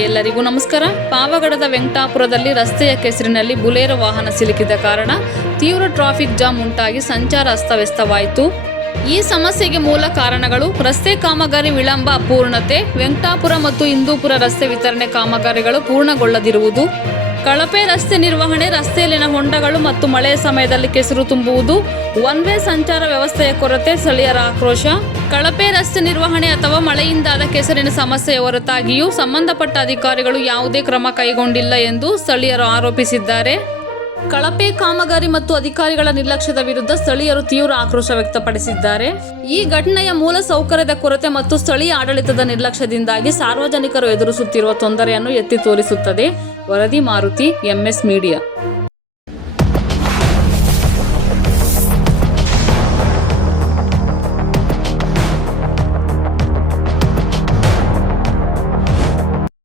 ಎಲ್ಲರಿಗೂ ನಮಸ್ಕಾರ. ಪಾವಗಡದ ವೆಂಕಟಾಪುರದಲ್ಲಿ ರಸ್ತೆಯ ಕೆಸರಿನಲ್ಲಿ ಬುಲೆರೋ ವಾಹನ ಸಿಲುಕಿದ ಕಾರಣ ತೀವ್ರ ಟ್ರಾಫಿಕ್ ಜಾಮ್ ಉಂಟಾಗಿ ಸಂಚಾರ ಅಸ್ತವ್ಯಸ್ತವಾಯಿತು. ಈ ಸಮಸ್ಯೆಗೆ ಮೂಲ ಕಾರಣಗಳು ರಸ್ತೆ ಕಾಮಗಾರಿ ವಿಳಂಬ, ಅಪೂರ್ಣತೆ, ವೆಂಕಟಾಪುರ ಮತ್ತು ಇಂದೂಪುರ ರಸ್ತೆ ವಿತರಣೆ ಕಾಮಗಾರಿಗಳು ಪೂರ್ಣಗೊಳ್ಳದಿರುವುದು, ಕಳಪೆ ರಸ್ತೆ ನಿರ್ವಹಣೆ, ರಸ್ತೆಯಲ್ಲಿನ ಹೊಂಡಗಳು ಮತ್ತು ಮಳೆಯ ಸಮಯದಲ್ಲಿ ಕೆಸರು ತುಂಬುವುದು, ಒನ್ ವೇ ಸಂಚಾರ ವ್ಯವಸ್ಥೆಯ ಕೊರತೆ, ಸ್ಥಳೀಯರ ಆಕ್ರೋಶ. ಕಳಪೆ ರಸ್ತೆ ನಿರ್ವಹಣೆ ಅಥವಾ ಮಳೆಯಿಂದಾದ ಕೆಸರಿನ ಸಮಸ್ಯೆಯ ಹೊರತಾಗಿಯೂ ಸಂಬಂಧಪಟ್ಟ ಅಧಿಕಾರಿಗಳು ಯಾವುದೇ ಕ್ರಮ ಕೈಗೊಂಡಿಲ್ಲ ಎಂದು ಸ್ಥಳೀಯರು ಆರೋಪಿಸಿದ್ದಾರೆ. ಕಳಪೆ ಕಾಮಗಾರಿ ಮತ್ತು ಅಧಿಕಾರಿಗಳ ನಿರ್ಲಕ್ಷ್ಯದ ವಿರುದ್ಧ ಸ್ಥಳೀಯರು ತೀವ್ರ ಆಕ್ರೋಶ ವ್ಯಕ್ತಪಡಿಸಿದ್ದಾರೆ. ಈ ಘಟನೆಯ ಮೂಲ ಸೌಕರ್ಯದ ಕೊರತೆ ಮತ್ತು ಸ್ಥಳೀಯ ಆಡಳಿತದ ನಿರ್ಲಕ್ಷ್ಯದಿಂದಾಗಿ ಸಾರ್ವಜನಿಕರು ಎದುರಿಸುತ್ತಿರುವ ತೊಂದರೆಯನ್ನು ಎತ್ತಿ ತೋರಿಸುತ್ತದೆ. ವರದಿ ಮಾರುತಿ, MS ಮೀಡಿಯಾ.